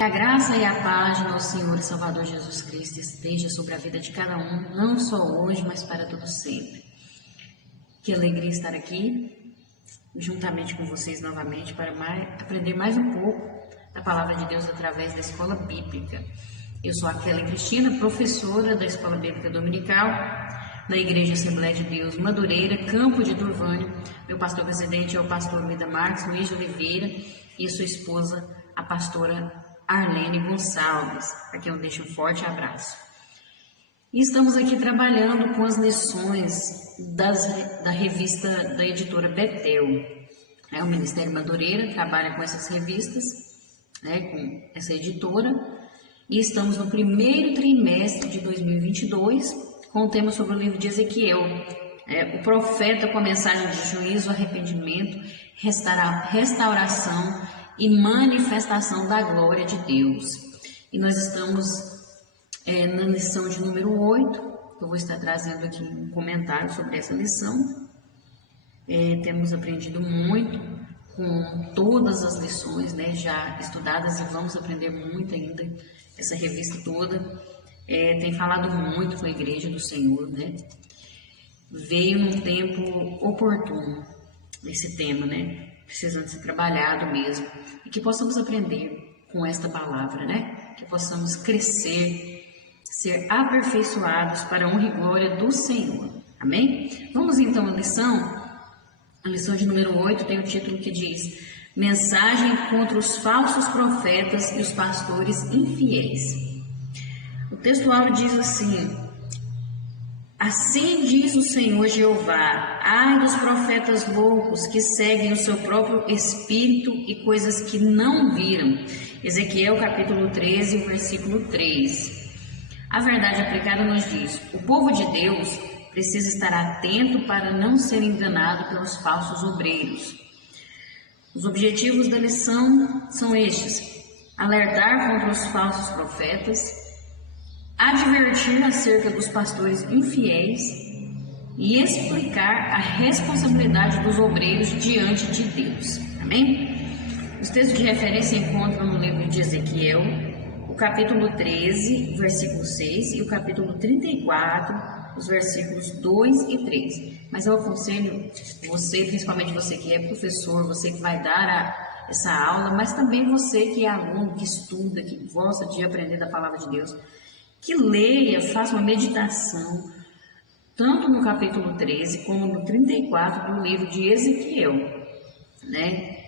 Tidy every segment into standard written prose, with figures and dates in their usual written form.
Que a graça e a paz de nosso Senhor e Salvador Jesus Cristo esteja sobre a vida de cada um, não só hoje, mas para todo sempre. Que alegria estar aqui, juntamente com vocês novamente, para aprender mais um pouco da Palavra de Deus através da Escola Bíblica. Eu sou a Kelly Cristina, professora da Escola Bíblica Dominical, na Igreja Assembleia de Deus Madureira, Campo de Turvânia. Meu pastor presidente é o pastor Lida Marques Luiz de Oliveira e sua esposa, a pastora Arlene Gonçalves, a quem eu deixo um forte abraço. E estamos aqui trabalhando com as lições da revista da editora Betel. O Ministério Madureira trabalha com essas revistas, com essa editora, e estamos no primeiro trimestre de 2022 com o tema sobre o livro de Ezequiel, o profeta com a mensagem de juízo, arrependimento, restauração e manifestação da glória de Deus. E nós estamos na lição de número 8, eu vou estar trazendo aqui um comentário sobre essa lição. Temos aprendido muito com todas as lições já estudadas e vamos aprender muito ainda. Essa revista toda tem falado muito com a Igreja do Senhor, Veio num tempo oportuno esse tema, precisando ser trabalhado mesmo, e que possamos aprender com esta palavra, que possamos crescer, ser aperfeiçoados para a honra e glória do Senhor, amém? Vamos então à lição. A lição de número 8 tem o título que diz: Mensagem contra os falsos profetas e os pastores infiéis. O texto áureo diz assim: Assim diz o Senhor Jeová, ai dos profetas loucos que seguem o seu próprio espírito e coisas que não viram. Ezequiel capítulo 13, versículo 3. A verdade aplicada nos diz: o povo de Deus precisa estar atento para não ser enganado pelos falsos obreiros. Os objetivos da lição são estes: alertar contra os falsos profetas, advertir acerca dos pastores infiéis e explicar a responsabilidade dos obreiros diante de Deus. Amém? Os textos de referência encontram no livro de Ezequiel, o capítulo 13, versículo 6 e o capítulo 34, os versículos 2 e 3. Mas eu aconselho você, principalmente você que é professor, você que vai dar essa aula, mas também você que é aluno, que estuda, que gosta de aprender da Palavra de Deus, que leia, faça uma meditação, tanto no capítulo 13 como no 34 do livro de Ezequiel.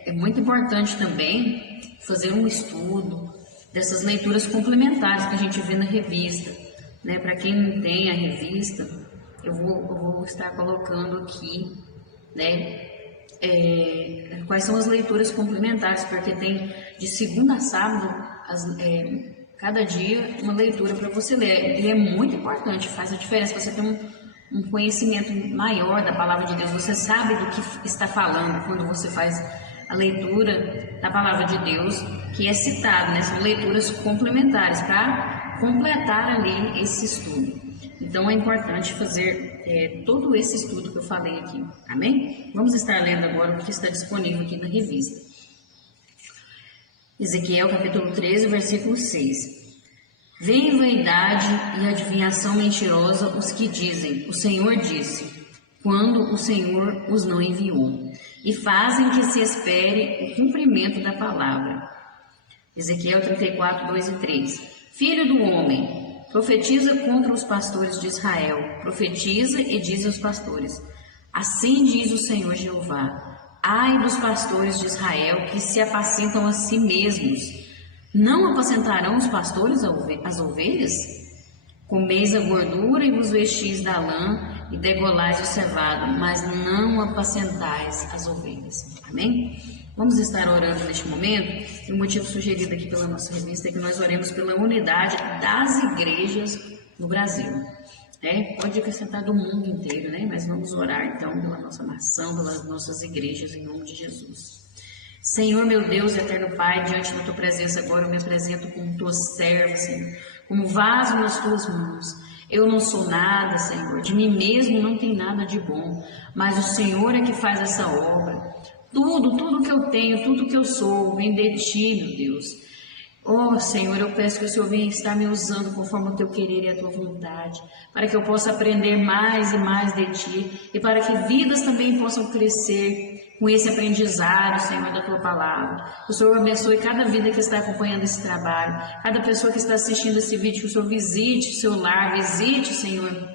É muito importante também fazer um estudo dessas leituras complementares que a gente vê na revista. Para quem não tem a revista, eu vou estar colocando aqui, quais são as leituras complementares, porque tem de segunda a sábado, cada dia uma leitura para você ler, e é muito importante, faz a diferença. Você tem um conhecimento maior da Palavra de Deus, você sabe do que está falando quando você faz a leitura da Palavra de Deus, que é citado, são leituras complementares para completar ali esse estudo. Então é importante fazer todo esse estudo que eu falei aqui, amém? Vamos estar lendo agora o que está disponível aqui na revista. Ezequiel capítulo 13, versículo 6. Vem vaidade e adivinhação mentirosa os que dizem: o Senhor disse, quando o Senhor os não enviou, e fazem que se espere o cumprimento da palavra. Ezequiel 34, 2 e 3. Filho do homem, profetiza contra os pastores de Israel, profetiza e diz aos pastores: assim diz o Senhor Jeová, ai dos pastores de Israel que se apacentam a si mesmos. Não apacentarão os pastores as ovelhas? Comeis a gordura e vos vestis da lã e degolais o cevado, mas não apacentais as ovelhas. Amém? Vamos estar orando neste momento. E o motivo sugerido aqui pela nossa revista é que nós oremos pela unidade das igrejas no Brasil. Pode acrescentar do mundo inteiro, mas vamos orar então pela nossa nação, pelas nossas igrejas, em nome de Jesus. Senhor, meu Deus, eterno Pai, diante da Tua presença agora eu me apresento como Tua serva, Senhor, como vaso nas Tuas mãos. Eu não sou nada, Senhor, de mim mesmo não tem nada de bom, mas o Senhor é que faz essa obra. Tudo que eu tenho, tudo que eu sou, vem de Ti, meu Deus. Oh, Senhor, eu peço que o Senhor venha estar me usando conforme o teu querer e a tua vontade, para que eu possa aprender mais e mais de ti e para que vidas também possam crescer com esse aprendizado, Senhor, da tua palavra. Que o Senhor abençoe cada vida que está acompanhando esse trabalho, cada pessoa que está assistindo esse vídeo, que o Senhor visite o seu lar, visite, Senhor,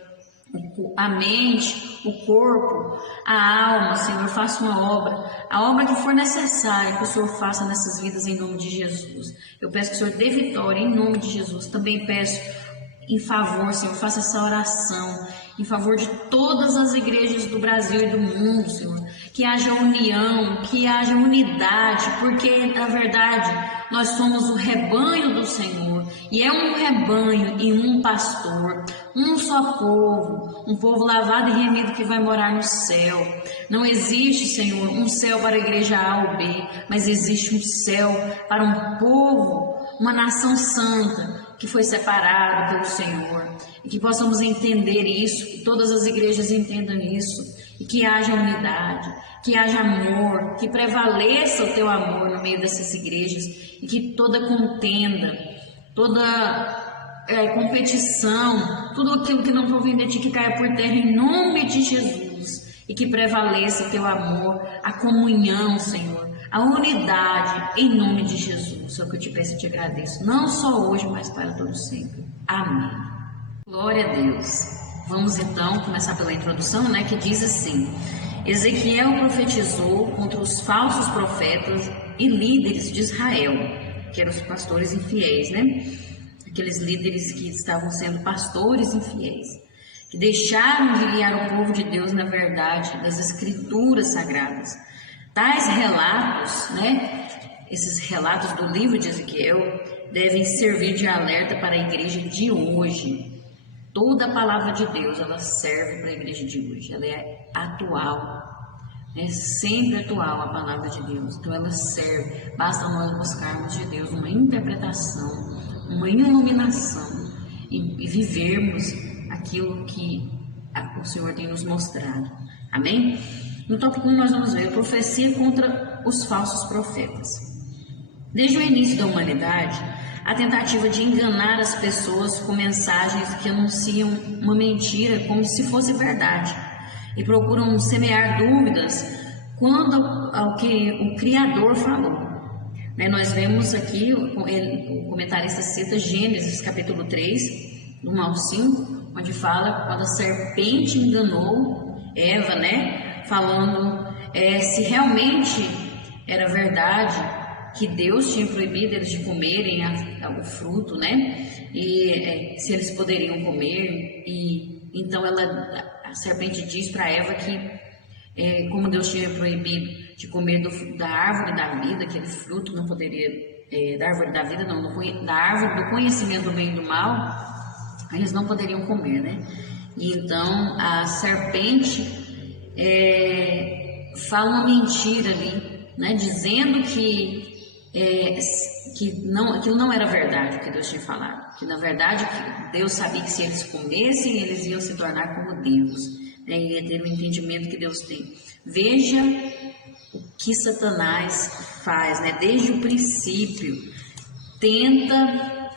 a mente, o corpo, a alma, Senhor, faça uma obra, a obra que for necessária que o Senhor faça nessas vidas em nome de Jesus. Eu peço que o Senhor dê vitória em nome de Jesus. Também peço em favor, Senhor, faça essa oração em favor de todas as igrejas do Brasil e do mundo, Senhor, que haja união, que haja unidade, porque na verdade nós somos o rebanho do Senhor, e é um rebanho e um pastor, um só povo, um povo lavado e remido que vai morar no céu. Não existe, Senhor, um céu para a igreja A ou B, mas existe um céu para um povo, uma nação santa, que foi separado pelo Senhor, e que possamos entender isso, que todas as igrejas entendam isso, e que haja unidade, que haja amor, que prevaleça o teu amor no meio dessas igrejas, e que toda contenda, toda competição, tudo aquilo que não provém de ti, que caia por terra em nome de Jesus, e que prevaleça o teu amor, a comunhão, Senhor, a unidade, em nome de Jesus. É o que eu te peço e te agradeço, não só hoje, mas para todo sempre. Amém. Glória a Deus. Vamos então começar pela introdução, que diz assim: Ezequiel profetizou contra os falsos profetas e líderes de Israel, que eram os pastores infiéis, aqueles líderes que estavam sendo pastores infiéis, que deixaram de guiar o povo de Deus na verdade das escrituras sagradas. Tais relatos, esses relatos do livro de Ezequiel devem servir de alerta para a igreja de hoje. Toda a palavra de Deus, ela serve para a igreja de hoje, ela é atual, é sempre atual a palavra de Deus, então ela serve, basta nós buscarmos de Deus uma interpretação, uma iluminação e vivermos aquilo que o Senhor tem nos mostrado, amém? No tópico 1 nós vamos ver a profecia contra os falsos profetas. Desde o início da humanidade, a tentativa de enganar as pessoas com mensagens que anunciam uma mentira como se fosse verdade e procuram semear dúvidas quanto ao que o Criador falou. Nós vemos aqui, o comentarista cita Gênesis capítulo 3, do 1 ao 5, onde fala quando a serpente enganou Eva, falando se realmente era verdade que Deus tinha proibido eles de comerem o fruto, e se eles poderiam comer, e então a serpente diz para Eva que como Deus tinha proibido de comer da árvore da vida, aquele fruto não poderia, da árvore da vida não, da árvore do conhecimento do bem e do mal, eles não poderiam comer, E então a serpente fala uma mentira ali, dizendo que aquilo não era verdade o que Deus tinha falado, que na verdade Deus sabia que se eles comessem eles iam se tornar como Deus, e ia ter o entendimento que Deus tem. Veja o que Satanás faz, desde o princípio, tenta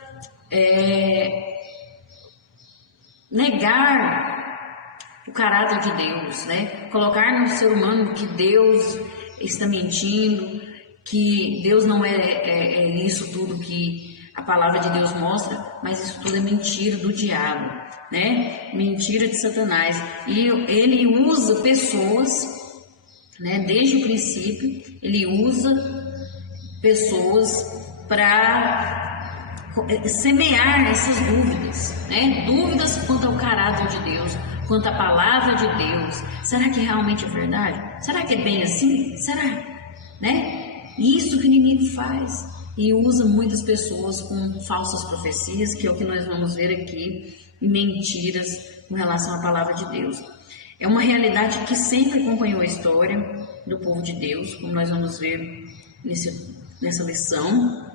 negar o caráter de Deus, colocar no ser humano que Deus está mentindo, que Deus não é isso tudo que a palavra de Deus mostra, mas isso tudo é mentira do diabo, mentira de Satanás, e ele usa pessoas, desde o princípio, ele usa pessoas para semear essas dúvidas, dúvidas quanto ao caráter de Deus, quanto à palavra de Deus. Será que realmente é verdade? Será que é bem assim? Será? Isso que o inimigo faz, e usa muitas pessoas com falsas profecias, que é o que nós vamos ver aqui, mentiras com relação à palavra de Deus. É uma realidade que sempre acompanhou a história do povo de Deus, como nós vamos ver nessa lição,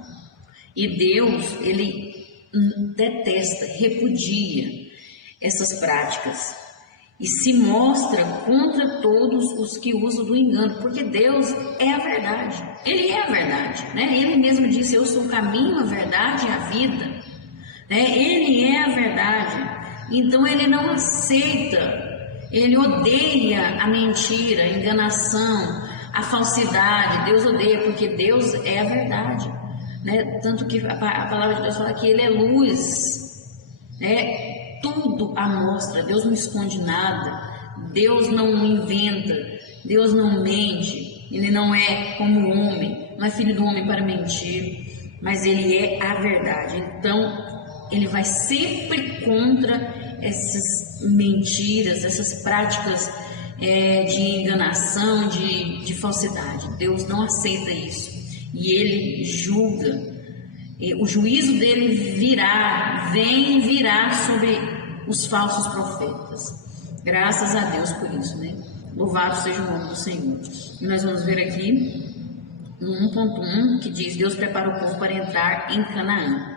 e Deus, ele detesta, repudia essas práticas, e se mostra contra todos os que usam do engano, porque Deus é a verdade. Ele é a verdade, né? Ele mesmo disse: eu sou o caminho, a verdade e a vida, né? Ele é a verdade. Então ele não aceita, ele odeia a mentira, a enganação, a falsidade. Deus odeia, porque Deus é a verdade, né? Tanto que a palavra de Deus fala que ele é luz, né? Tudo a mostra. Deus não esconde nada, Deus não inventa, Deus não mente, ele não é como o homem, não é filho do homem para mentir, mas ele é a verdade. Então ele vai sempre contra essas mentiras, essas práticas de enganação, de falsidade. Deus não aceita isso e ele julga. O juízo dele virá sobre os falsos profetas. Graças a Deus por isso, né? Louvado seja o nome do Senhor. E nós vamos ver aqui no 1.1 que diz: Deus prepara o povo para entrar em Canaã.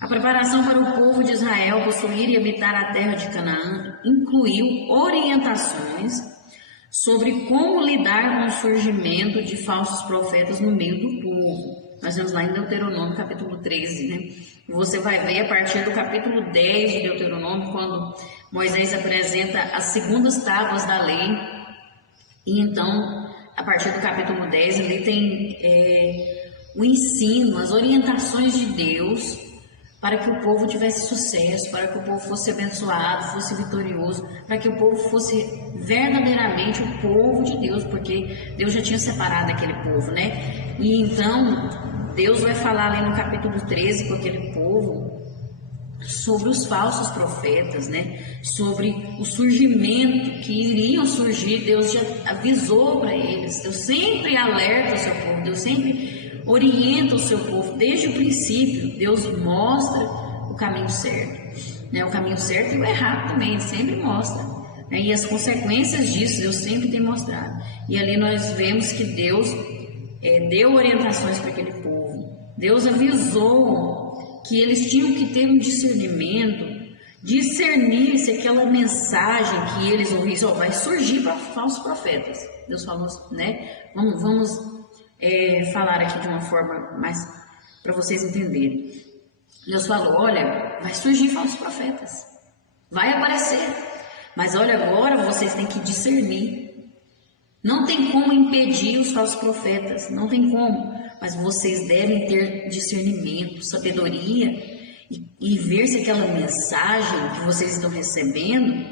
A preparação para o povo de Israel possuir e habitar a terra de Canaã incluiu orientações sobre como lidar com o surgimento de falsos profetas no meio do povo. Nós vemos lá em Deuteronômio capítulo 13, né? Você vai ver a partir do capítulo 10 de Deuteronômio, quando Moisés apresenta as segundas tábuas da lei. E então, a partir do capítulo 10, ali tem o ensino, as orientações de Deus para que o povo tivesse sucesso, para que o povo fosse abençoado, fosse vitorioso, para que o povo fosse verdadeiramente o povo de Deus, porque Deus já tinha separado aquele povo, né? E então Deus vai falar ali no capítulo 13 com aquele povo sobre os falsos profetas, né? Sobre o surgimento que iriam surgir. Deus já avisou para eles. Deus sempre alerta o seu povo, Deus sempre orienta o seu povo desde o princípio. Deus mostra o caminho certo, né? O caminho certo e o errado também, ele sempre mostra, né? E as consequências disso Deus sempre tem mostrado. E ali nós vemos que Deus deu orientações para aquele povo. Deus avisou que eles tinham que ter um discernimento, discernir se aquela mensagem que eles ouvissem vai surgir para falsos profetas. Deus falou, né? Vamos falar aqui de uma forma mais para vocês entenderem. Deus falou: olha, vai surgir falsos profetas, vai aparecer, mas olha, agora vocês têm que discernir. Não tem como impedir os falsos profetas, não tem como, mas vocês devem ter discernimento, sabedoria e ver se aquela mensagem que vocês estão recebendo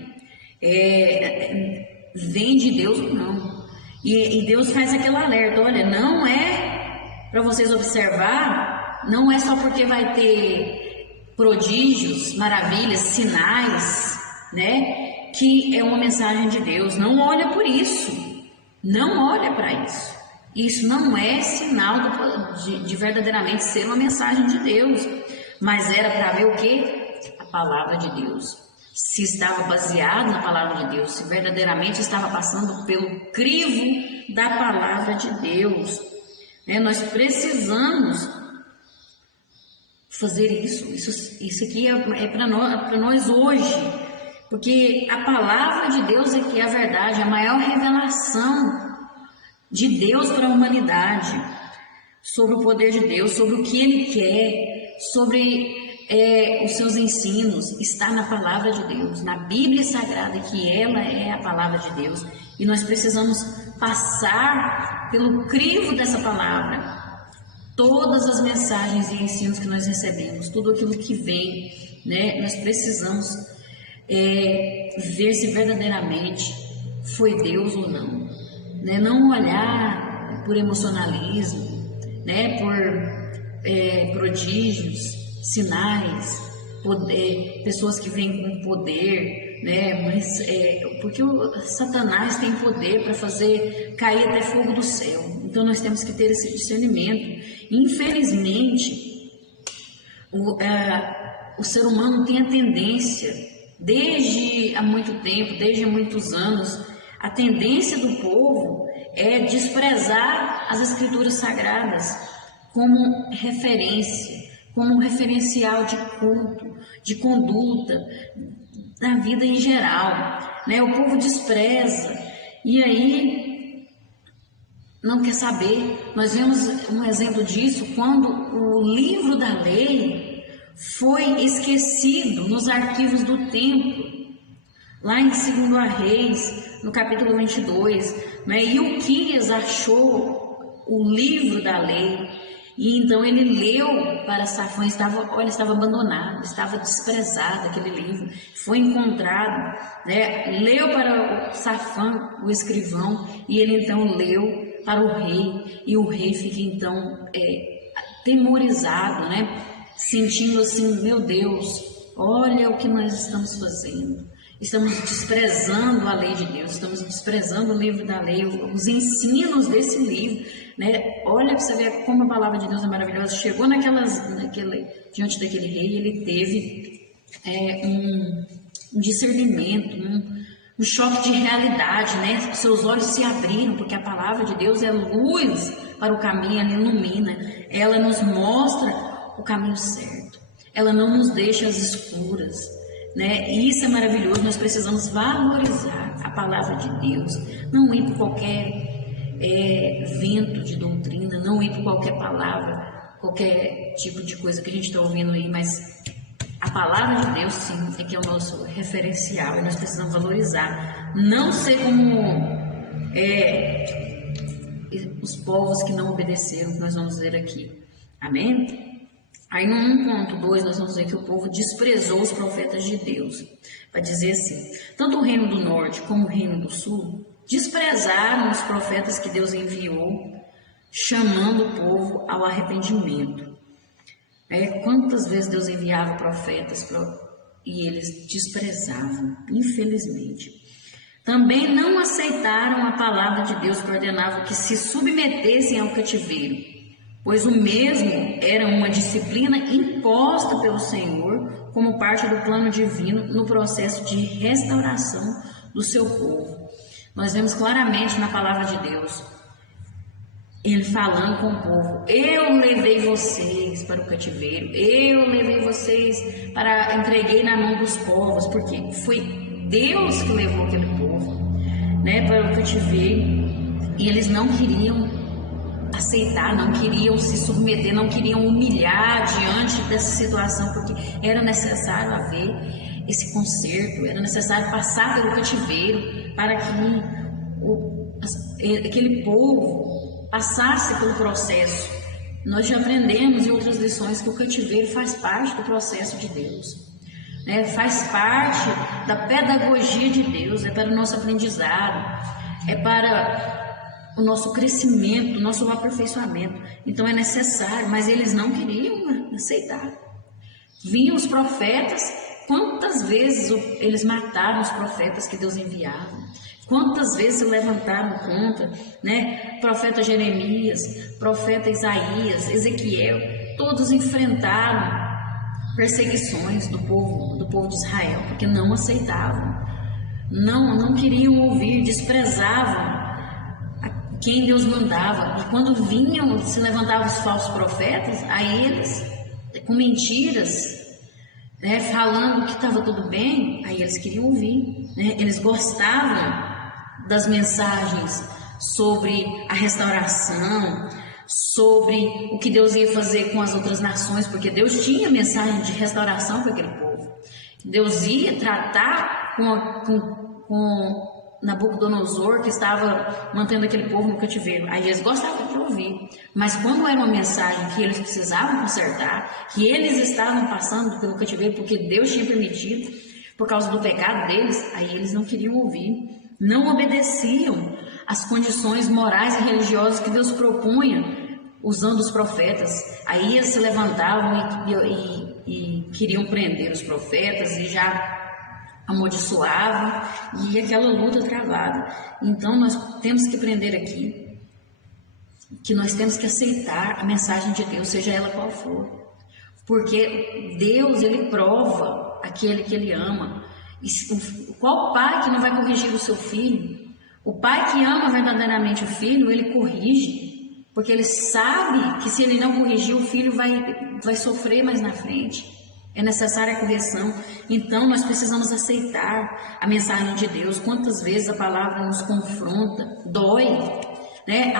vem de Deus ou não. E Deus faz aquele alerta: olha, não é para vocês observar, não é só porque vai ter prodígios, maravilhas, sinais, né, que é uma mensagem de Deus. Não olha por isso. Não olha para isso. Isso não é sinal de verdadeiramente ser uma mensagem de Deus. Mas era para ver o quê? A palavra de Deus. Se estava baseado na palavra de Deus, se verdadeiramente estava passando pelo crivo da palavra de Deus. Nós precisamos fazer isso. Isso aqui é para nós hoje. Porque a palavra de Deus é que é a verdade, a maior revelação de Deus para a humanidade, sobre o poder de Deus, sobre o que Ele quer, sobre os seus ensinos, está na palavra de Deus, na Bíblia Sagrada, que ela é a palavra de Deus. E nós precisamos passar pelo crivo dessa palavra, todas as mensagens e ensinos que nós recebemos, tudo aquilo que vem, né? Nós precisamos ver se verdadeiramente foi Deus ou não, né? Não olhar por emocionalismo, né? Por prodígios, sinais, poder, pessoas que vêm com poder, né? Mas porque o Satanás tem poder para fazer cair até fogo do céu. Então nós temos que ter esse discernimento. Infelizmente, o ser humano tem a tendência, desde há muito tempo, desde há muitos anos, a tendência do povo é desprezar as escrituras sagradas como referência, como um referencial de culto, de conduta, da vida em geral, né? O povo despreza e aí não quer saber. Nós vemos um exemplo disso quando o livro da lei foi esquecido nos arquivos do templo, lá em 2 Reis, no capítulo 22, né? E Ilquias achou o livro da lei e então ele leu para Safã. Estava abandonado, estava desprezado aquele livro, foi encontrado, né? Leu para o Safã, o escrivão, e ele então leu para o rei, e o rei fica então temorizado, né? Sentindo assim, meu Deus, olha o que nós estamos fazendo. Estamos desprezando a lei de Deus, estamos desprezando o livro da lei, os ensinos desse livro, né? Olha para você ver como a palavra de Deus é maravilhosa. Chegou diante daquele rei, ele teve um discernimento, um choque de realidade, né? Seus olhos se abriram, porque a palavra de Deus é luz para o caminho, ela ilumina, ela nos mostra o caminho certo, ela não nos deixa às escuras, né? E isso é maravilhoso. Nós precisamos valorizar a palavra de Deus, não ir por qualquer vento de doutrina, não ir por qualquer palavra, qualquer tipo de coisa que a gente está ouvindo aí, mas a palavra de Deus sim é que é o nosso referencial e nós precisamos valorizar, não ser como os povos que não obedeceram, que nós vamos ver aqui, amém? Aí no 1.2 nós vamos ver que o povo desprezou os profetas de Deus. Vai dizer assim, tanto o reino do norte como o reino do sul desprezaram os profetas que Deus enviou, chamando o povo ao arrependimento. Quantas vezes Deus enviava profetas e eles desprezavam, infelizmente. Também não aceitaram a palavra de Deus que ordenava que se submetessem ao cativeiro, pois o mesmo era uma disciplina imposta pelo Senhor como parte do plano divino no processo de restauração do seu povo. Nós vemos claramente na palavra de Deus, ele falando com o povo, eu levei vocês para o cativeiro, eu levei vocês entreguei na mão dos povos, porque foi Deus que levou aquele povo, né, para o cativeiro, e eles não queriam aceitar, não queriam se submeter, não queriam humilhar diante dessa situação, porque era necessário haver esse conserto, era necessário passar pelo cativeiro para que aquele povo passasse pelo processo. Nós já aprendemos em outras lições que o cativeiro faz parte do processo de Deus, né? Faz parte da pedagogia de Deus, é para o nosso aprendizado, é para o nosso crescimento, o nosso aperfeiçoamento. Então é necessário, mas eles não queriam aceitar. Vinham os profetas, quantas vezes eles mataram os profetas que Deus enviava, quantas vezes se levantaram contra, né? Profeta Jeremias, profeta Isaías, Ezequiel, todos enfrentaram perseguições do povo de Israel, porque não aceitavam, não queriam ouvir, desprezavam quem Deus mandava. E quando se levantavam os falsos profetas, aí eles, com mentiras, né, falando que estava tudo bem, aí eles queriam ouvir, né? Eles gostavam das mensagens sobre a restauração, sobre o que Deus ia fazer com as outras nações, porque Deus tinha mensagem de restauração para aquele povo. Deus ia tratar com Nabucodonosor, que estava mantendo aquele povo no cativeiro. Aí eles gostavam de ouvir, mas quando era uma mensagem que eles precisavam consertar, que eles estavam passando pelo cativeiro porque Deus tinha permitido, por causa do pecado deles, aí eles não queriam ouvir, não obedeciam às condições morais e religiosas que Deus propunha usando os profetas. Aí eles se levantavam e queriam prender os profetas e já amaldiçoavam, e aquela luta travada. Então nós temos que aprender aqui que nós temos que aceitar a mensagem de Deus, seja ela qual for, porque Deus, ele prova aquele que ele ama. E qual pai que não vai corrigir o seu filho? O pai que ama verdadeiramente o filho, ele corrige, porque ele sabe que se ele não corrigir, o filho vai sofrer mais na frente. É necessária a correção. Então nós precisamos aceitar a mensagem de Deus. Quantas vezes a palavra nos confronta, dói, né?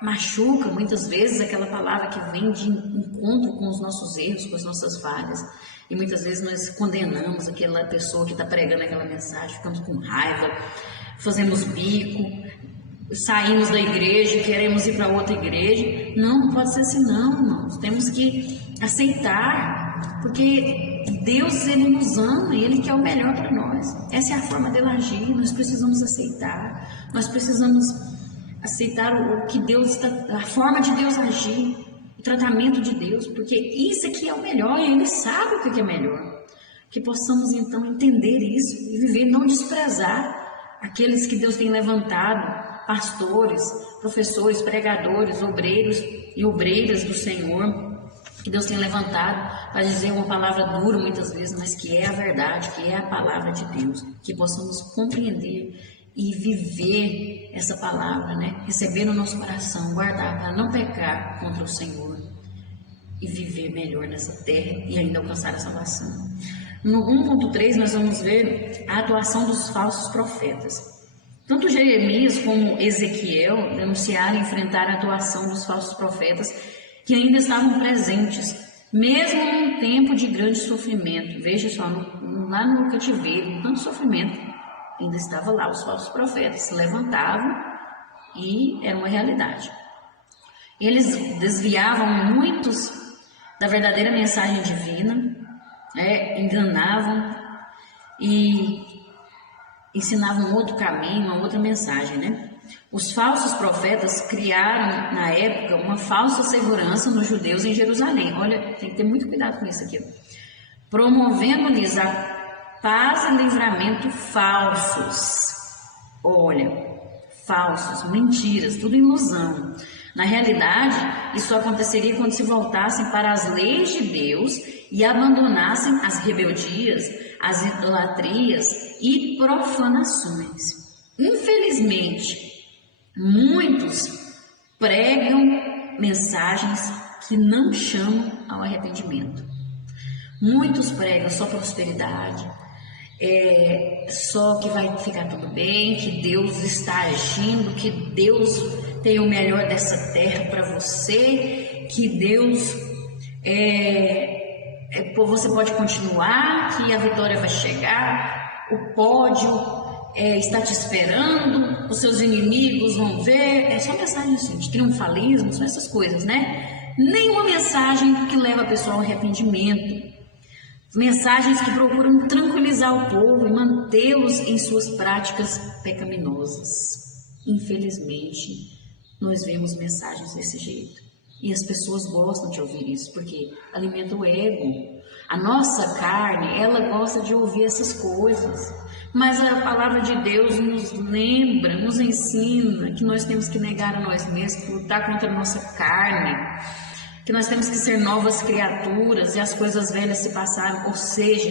Machuca muitas vezes aquela palavra que vem de encontro com os nossos erros, com as nossas falhas. E muitas vezes nós condenamos aquela pessoa que está pregando aquela mensagem, ficamos com raiva, fazemos bico, saímos da igreja e queremos ir para outra igreja. Não pode ser assim não, irmãos. Temos que aceitar, porque Deus, Ele nos ama e Ele quer o melhor para nós. Essa é a forma dele agir. Nós precisamos aceitar, nós precisamos aceitar o que Deus está, a forma de Deus agir, o tratamento de Deus, porque isso aqui é o melhor e Ele sabe o que é melhor. Que possamos então entender isso e viver, não desprezar aqueles que Deus tem levantado, pastores, professores, pregadores, obreiros e obreiras do Senhor, que Deus tem levantado para dizer uma palavra dura muitas vezes, mas que é a verdade, que é a palavra de Deus, que possamos compreender e viver essa palavra, né? Receber no nosso coração, guardar para não pecar contra o Senhor e viver melhor nessa terra e ainda alcançar a salvação. No 1.3 nós vamos ver a atuação dos falsos profetas. Tanto Jeremias como Ezequiel denunciaram e enfrentaram a atuação dos falsos profetas que ainda estavam presentes, mesmo num tempo de grande sofrimento. Veja só, lá no cativeiro, tanto sofrimento, ainda estava lá, os falsos profetas se levantavam e era uma realidade. Eles desviavam muitos da verdadeira mensagem divina, enganavam e ensinavam outro caminho, uma outra mensagem, né? Os falsos profetas criaram na época uma falsa segurança nos judeus em Jerusalém. Olha, tem que ter muito cuidado com isso aqui, promovendo-lhes a paz e livramento falsos. Olha, falsos, mentiras, tudo ilusão. Na realidade, isso aconteceria quando se voltassem para as leis de Deus e abandonassem as rebeldias, as idolatrias e profanações. Infelizmente, muitos pregam mensagens que não chamam ao arrependimento. Muitos pregam só prosperidade, só que vai ficar tudo bem, que Deus está agindo, que Deus tem o melhor dessa terra para você, que Deus você pode continuar, que a vitória vai chegar, o pódio está te esperando, os seus inimigos vão ver. É só mensagem assim, de triunfalismo, são essas coisas, né? Nenhuma mensagem que leva a pessoa ao arrependimento. Mensagens que procuram tranquilizar o povo e mantê-los em suas práticas pecaminosas. Infelizmente, nós vemos mensagens desse jeito. E as pessoas gostam de ouvir isso, porque alimenta o ego. A nossa carne, ela gosta de ouvir essas coisas. Mas a palavra de Deus nos lembra, nos ensina que nós temos que negar a nós mesmos, lutar contra a nossa carne, que nós temos que ser novas criaturas e as coisas velhas se passaram, ou seja,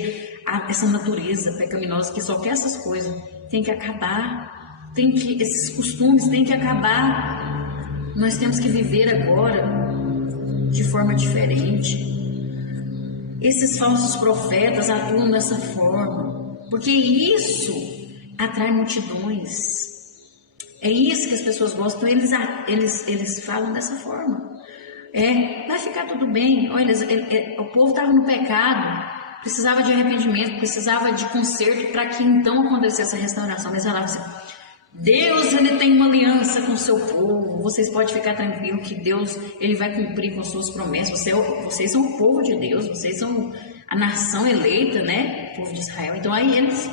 essa natureza pecaminosa que só quer essas coisas tem que acabar, esses costumes têm que acabar. Nós temos que viver agora de forma diferente. Esses falsos profetas atuam dessa forma, porque isso atrai multidões. É isso que as pessoas gostam, eles falam dessa forma. Vai ficar tudo bem. Olha, o povo estava no pecado, precisava de arrependimento, precisava de conserto para que então acontecesse a restauração. Eles falavam assim: Deus, Ele tem uma aliança com o seu povo, vocês podem ficar tranquilos que Deus, Ele vai cumprir com suas promessas. Vocês são o povo de Deus, vocês são a nação eleita, né? O povo de Israel. Então aí eles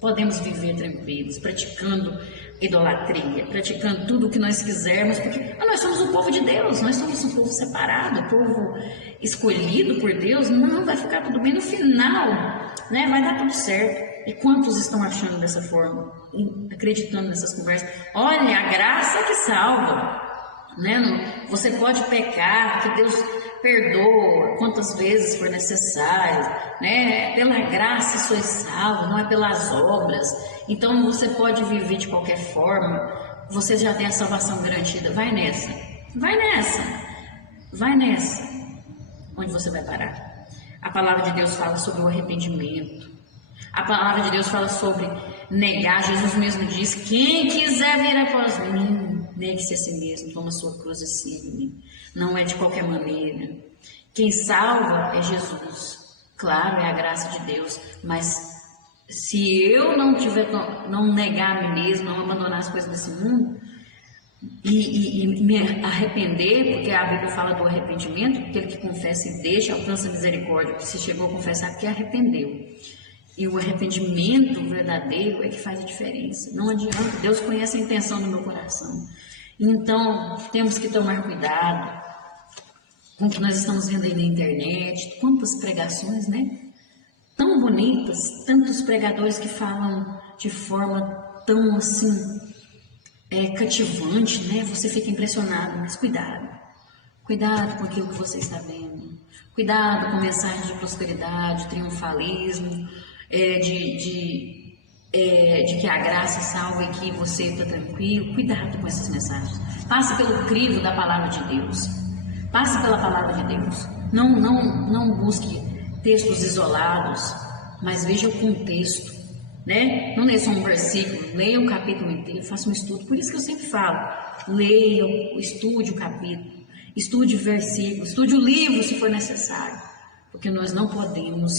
podemos viver tranquilos, praticando idolatria, praticando tudo o que nós quisermos, porque nós somos o povo de Deus, nós somos um povo separado, um povo escolhido por Deus. Não, vai ficar tudo bem no final, né? Vai dar tudo certo. E quantos estão achando dessa forma, acreditando nessas conversas? Olha, a graça que salva, né? Você pode pecar, que Deus perdoa quantas vezes for necessário, né? Pela graça sois salvo, não é pelas obras. Então você pode viver de qualquer forma, você já tem a salvação garantida. Vai nessa, vai nessa, vai nessa. Onde você vai parar? A palavra de Deus fala sobre o arrependimento. A palavra de Deus fala sobre negar. Jesus mesmo diz: quem quiser vir após mim, negue-se a si mesmo, toma sua cruz e siga-me. Não é de qualquer maneira. Quem salva é Jesus. Claro, é a graça de Deus, mas se eu não negar a mim mesmo, não abandonar as coisas desse mundo e me arrepender, porque a Bíblia fala do arrependimento, aquele que confessa e deixa alcança misericórdia, que se chegou a confessar porque arrependeu. E o arrependimento verdadeiro é que faz a diferença. Não adianta, Deus conhece a intenção do meu coração. Então, temos que tomar cuidado com o que nós estamos vendo aí na internet, quantas pregações, né? Tão bonitas, tantos pregadores que falam de forma tão assim, cativante, né? Você fica impressionado, mas cuidado. Cuidado com aquilo que você está vendo. Cuidado com mensagens de prosperidade, triunfalismo, de que a graça salva e que você está tranquilo. Cuidado com essas mensagens. Passe pelo crivo da palavra de Deus. Passe pela palavra de Deus. Não busque textos isolados, mas veja o contexto, né? Não leia só um versículo, leia o capítulo inteiro, faça um estudo. Por isso que eu sempre falo, leia, estude o capítulo, estude o versículo, estude o livro se for necessário, porque nós não podemos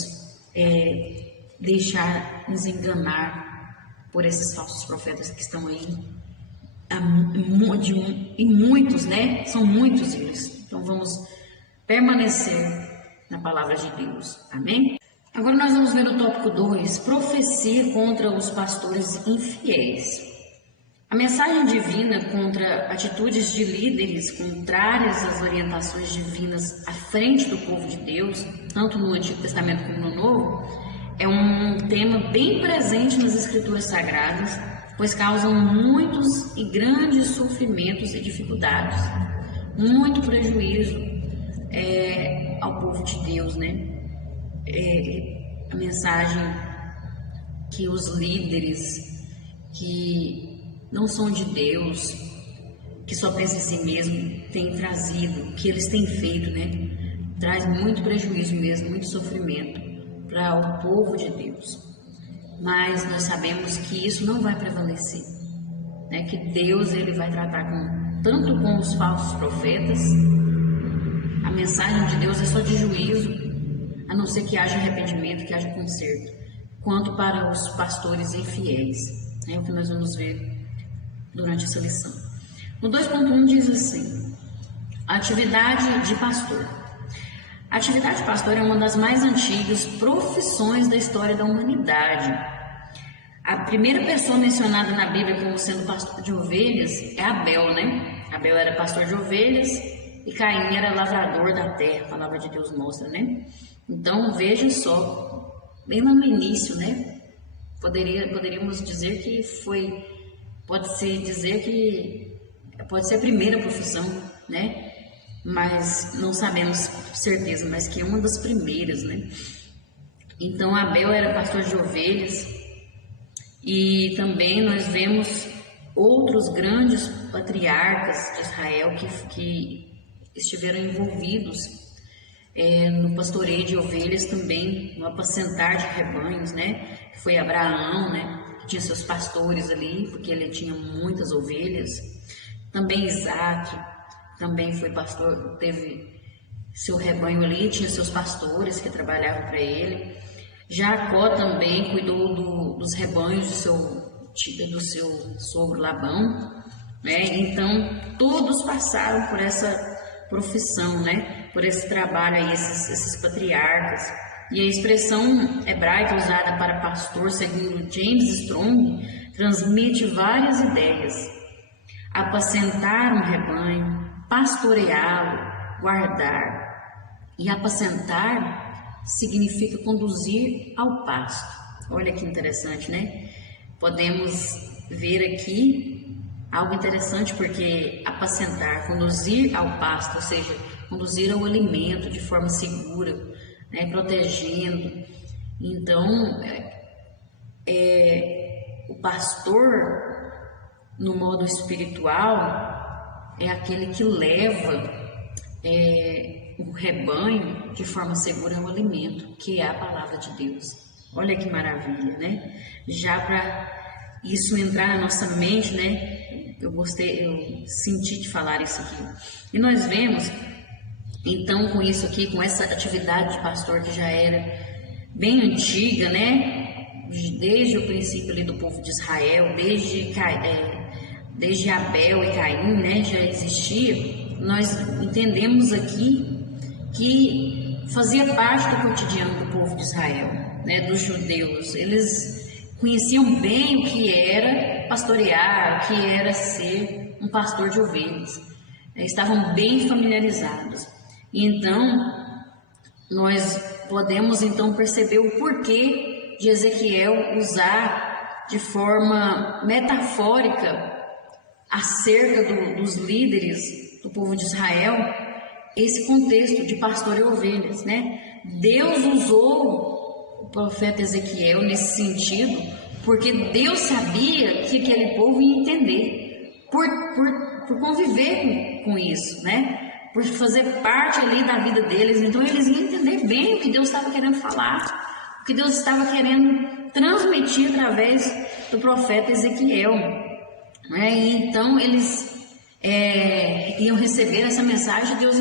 deixar nos enganar por esses falsos profetas que estão aí, e muitos, né? São muitos eles. Então vamos permanecer na palavra de Deus. Amém? Agora nós vamos ver o tópico 2, profecia contra os pastores infiéis. A mensagem divina contra atitudes de líderes contrárias às orientações divinas à frente do povo de Deus, tanto no Antigo Testamento como no Novo, é um tema bem presente nas Escrituras Sagradas, pois causam muitos e grandes sofrimentos e dificuldades, muito prejuízo ao povo de Deus, né? A mensagem que os líderes que não são de Deus, que só pensam em si mesmo, têm trazido, que eles têm feito, né? Traz muito prejuízo mesmo, muito sofrimento para o povo de Deus. Mas nós sabemos que isso não vai prevalecer, né? Que Deus ele vai tratar tanto com os falsos profetas. A mensagem de Deus é só de juízo, a não ser que haja arrependimento, que haja conserto, quanto para os pastores infiéis. É o que nós vamos ver durante essa lição. No 2.1 diz assim: atividade de pastor. A atividade de pastor é uma das mais antigas profissões da história da humanidade. A primeira pessoa mencionada na Bíblia como sendo pastor de ovelhas é Abel, né? Abel era pastor de ovelhas e Caim era lavrador da terra, a palavra de Deus mostra, né? Então, veja só, bem lá no início, né? Poderíamos dizer que pode-se dizer que pode ser a primeira profissão, né? Mas não sabemos certeza, mas que é uma das primeiras, né? Então, Abel era pastor de ovelhas e também nós vemos outros grandes patriarcas de Israel que estiveram envolvidos no pastoreio de ovelhas também, no apacentar de rebanhos, né? Foi Abraão, né? Que tinha seus pastores ali, porque ele tinha muitas ovelhas. Também Isaac, também foi pastor, teve seu rebanho ali, tinha seus pastores que trabalhavam para ele. Jacó também cuidou dos rebanhos do seu sogro Labão, né? Então, todos passaram por essa profissão, né? Por esse trabalho aí, esses patriarcas. E a expressão hebraica usada para pastor, segundo James Strong, transmite várias ideias: apacentar um rebanho, pastoreá-lo, guardar. E apacentar significa conduzir ao pasto. Olha que interessante, né? Podemos ver aqui algo interessante, porque apacentar, conduzir ao pasto, ou seja, conduzir ao alimento de forma segura, né, protegendo. Então, o pastor, no modo espiritual, é aquele que leva o rebanho de forma segura é o alimento, que é a palavra de Deus. Olha que maravilha, né? Já para isso entrar na nossa mente, né? Eu senti de falar isso aqui. E nós vemos, então, com isso aqui, com essa atividade de pastor que já era bem antiga, né? Desde o princípio ali do povo de Israel, desde Abel e Caim, né? Já existia. Nós entendemos aqui que fazia parte do cotidiano do povo de Israel, né? Dos judeus. Eles conheciam bem o que era pastorear, o que era ser um pastor de ovelhas. Estavam bem familiarizados. Então, nós podemos então perceber o porquê de Ezequiel usar de forma metafórica acerca dos líderes do povo de Israel esse contexto de pastor e ovelhas, né? Deus usou o profeta Ezequiel nesse sentido porque Deus sabia que aquele povo ia entender por conviver com isso, né? Por fazer parte ali da vida deles. Então eles iam entender bem o que Deus estava querendo falar, o que Deus estava querendo transmitir através do profeta Ezequiel, né? E então eles iam receber essa mensagem. Deus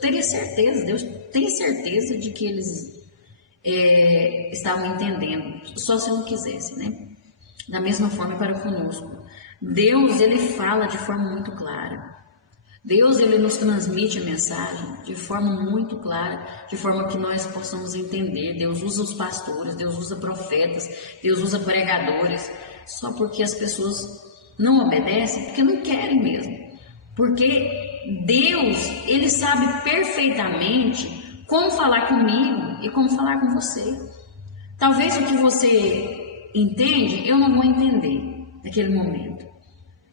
teria certeza, Deus tem certeza de que eles estavam entendendo, só se não quisesse, né? Da mesma forma para conosco. Deus, ele fala de forma muito clara. Deus, ele nos transmite a mensagem de forma muito clara, de forma que nós possamos entender. Deus usa os pastores, Deus usa profetas, Deus usa pregadores, só porque as pessoas não obedecem, porque não querem mesmo. Porque Deus, ele sabe perfeitamente como falar comigo e como falar com você. Talvez o que você entende, eu não vou entender naquele momento.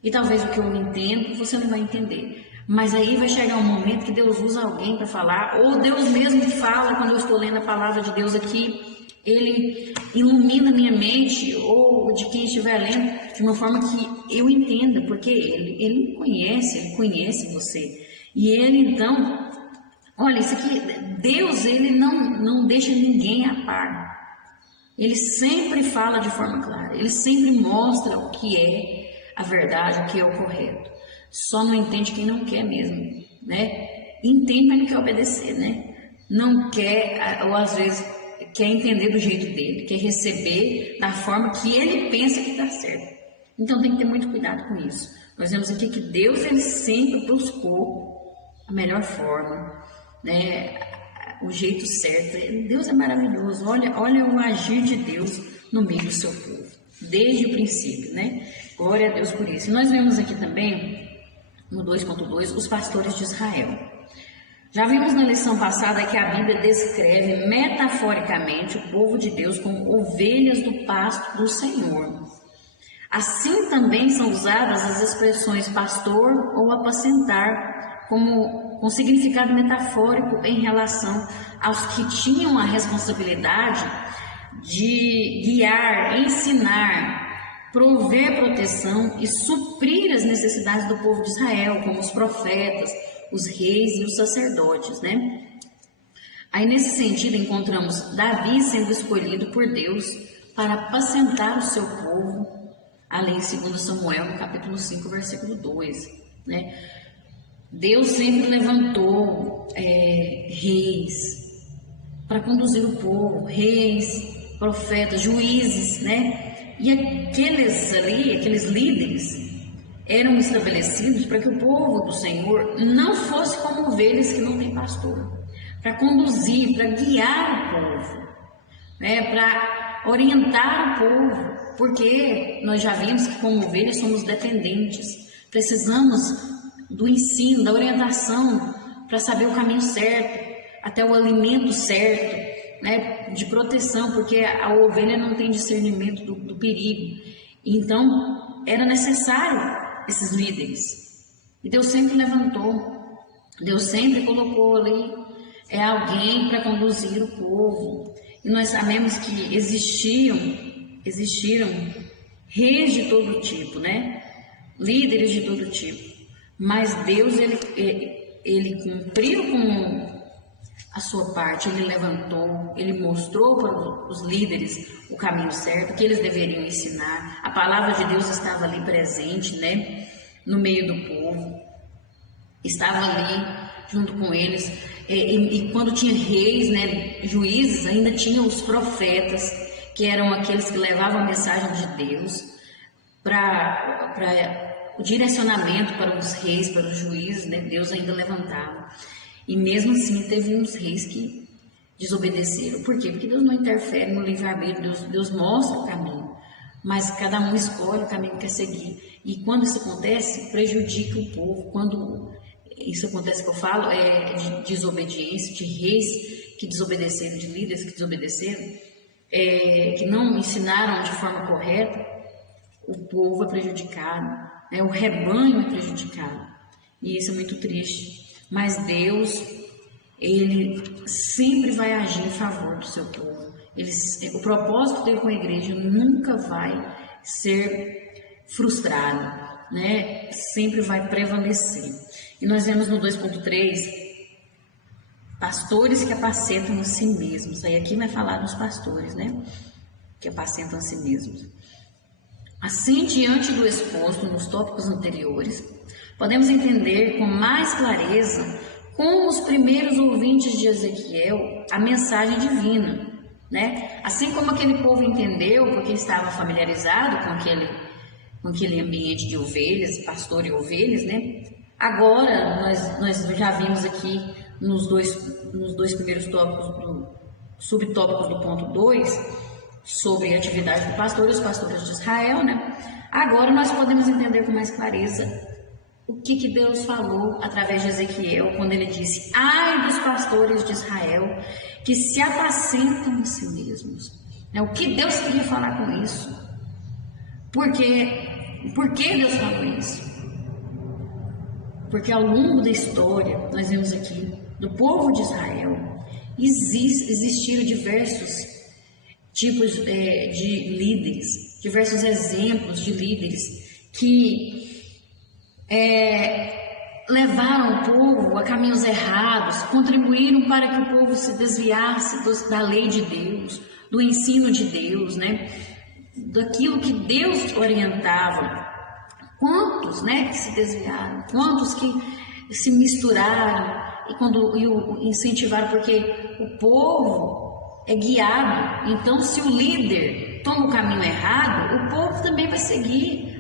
E talvez o que eu entendo, você não vai entender. Mas aí vai chegar um momento que Deus usa alguém para falar, ou Deus mesmo que fala quando eu estou lendo a palavra de Deus aqui, ele ilumina minha mente, ou de quem estiver lendo, de uma forma que eu entenda, porque ele conhece você. E ele então, olha, isso aqui, Deus, ele não deixa ninguém a par. Ele sempre fala de forma clara, ele sempre mostra o que é a verdade, o que é o correto. Só não entende quem não quer mesmo, né? Entende, mas não quer obedecer, né? Não quer, ou às vezes quer entender do jeito dele, quer receber da forma que ele pensa que está certo. Então tem que ter muito cuidado com isso. Nós vemos aqui que Deus, ele sempre buscou a melhor forma, né? O jeito certo. Deus é maravilhoso. Olha o agir de Deus no meio do seu povo, desde o princípio, né? Glória a Deus por isso. E nós vemos aqui também no 2.2, os pastores de Israel. Já vimos na lição passada que a Bíblia descreve metaforicamente o povo de Deus como ovelhas do pasto do Senhor. Assim também são usadas as expressões pastor ou apacentar com significado metafórico em relação aos que tinham a responsabilidade de guiar, ensinar, prover proteção e suprir as necessidades do povo de Israel, como os profetas, os reis e os sacerdotes, né? Aí nesse sentido encontramos Davi sendo escolhido por Deus para apacentar o seu povo, além de 2 Samuel, no capítulo 5, versículo 2, né? Deus sempre levantou reis para conduzir o povo, reis, profetas, juízes, né? E aqueles líderes eram estabelecidos para que o povo do Senhor não fosse como ovelhas que não têm pastor, para conduzir, para guiar o povo, né? Para orientar o povo, porque nós já vimos que como ovelhas somos dependentes, precisamos do ensino, da orientação, para saber o caminho certo, até o alimento certo, né, de proteção, porque a ovelha não tem discernimento do perigo. Então, era necessário esses líderes. E Deus sempre levantou, Deus sempre colocou ali alguém para conduzir o povo. E nós sabemos que existiram reis de todo tipo, né? Líderes de todo tipo. Mas Deus, ele cumpriu a sua parte, ele levantou, ele mostrou para os líderes o caminho certo, que eles deveriam ensinar. A palavra de Deus estava ali presente, né, no meio do povo, estava ali junto com eles. E quando tinha reis, né, juízes, ainda tinha os profetas, que eram aqueles que levavam a mensagem de Deus para o direcionamento para os reis, para os juízes, né, Deus ainda levantava. E mesmo assim teve uns reis que desobedeceram. Por quê? Porque Deus não interfere no livre-arbítrio, Deus mostra o caminho, mas cada um escolhe o caminho que quer seguir. E quando isso acontece, prejudica o povo. Quando isso acontece, que eu falo, de desobediência, de reis que desobedeceram, de líderes que desobedeceram, que não ensinaram de forma correta, o povo é prejudicado, o rebanho é prejudicado. E isso é muito triste. Mas Deus, Ele sempre vai agir em favor do seu povo. O propósito dele com a igreja nunca vai ser frustrado, né? Sempre vai prevalecer. E nós vemos no 2.3, pastores que apacentam a si mesmos. Aí aqui vai falar dos pastores, né? Que apacentam a si mesmos. Assim, diante do exposto nos tópicos anteriores, podemos entender com mais clareza como os primeiros ouvintes de Ezequiel a mensagem divina, né? Assim como aquele povo entendeu, porque estava familiarizado com aquele ambiente de ovelhas, pastor e ovelhas, né? Agora, nós já vimos aqui nos dois primeiros tópicos, subtópicos do ponto 2, sobre a atividade do pastor e os pastores de Israel, né? Agora nós podemos entender com mais clareza o que Deus falou através de Ezequiel, quando ele disse: ai dos pastores de Israel, que se apacentam em si mesmos. O que Deus queria falar com isso? Por que Deus falou isso? Porque ao longo da história, nós vemos aqui, do povo de Israel, existiram diversos tipos de líderes, diversos exemplos de líderes que levaram o povo a caminhos errados, contribuíram para que o povo se desviasse da lei de Deus, do ensino de Deus, né? Daquilo que Deus orientava. Quantos, né, que se desviaram, quantos que se misturaram e incentivaram, porque o povo é guiado. Então, se o líder toma o caminho errado, o povo também vai seguir.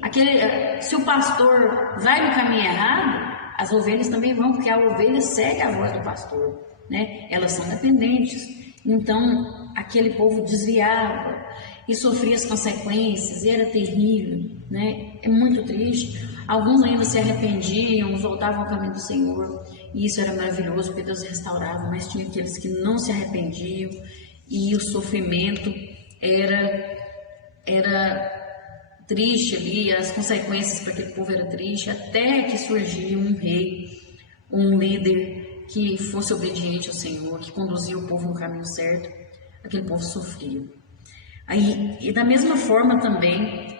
Se o pastor vai no caminho errado, as ovelhas também vão, porque a ovelha segue a voz do pastor, né? Elas são dependentes. Então, aquele povo desviava e sofria as consequências, e era terrível, né? É muito triste. Alguns ainda se arrependiam, voltavam ao caminho do Senhor, e isso era maravilhoso, porque Deus restaurava, mas tinha aqueles que não se arrependiam, e o sofrimento era triste ali, as consequências para aquele povo era triste, até que surgia um rei, um líder que fosse obediente ao Senhor, que conduzia o povo no caminho certo, aquele povo sofria. E da mesma forma também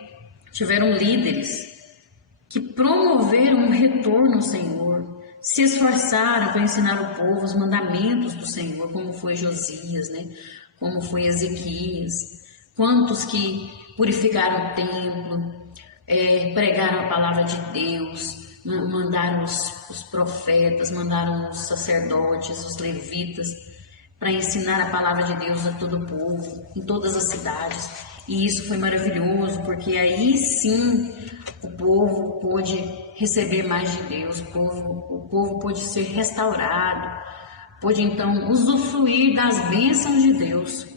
tiveram líderes que promoveram um retorno ao Senhor, se esforçaram para ensinar o povo os mandamentos do Senhor, como foi Josias, né? Como foi Ezequias, quantos que purificaram o templo, pregaram a palavra de Deus, mandaram os profetas, mandaram os sacerdotes, os levitas, para ensinar a palavra de Deus a todo o povo, em todas as cidades. E isso foi maravilhoso, porque aí sim o povo pôde receber mais de Deus, o povo pôde ser restaurado, pôde então usufruir das bênçãos de Deus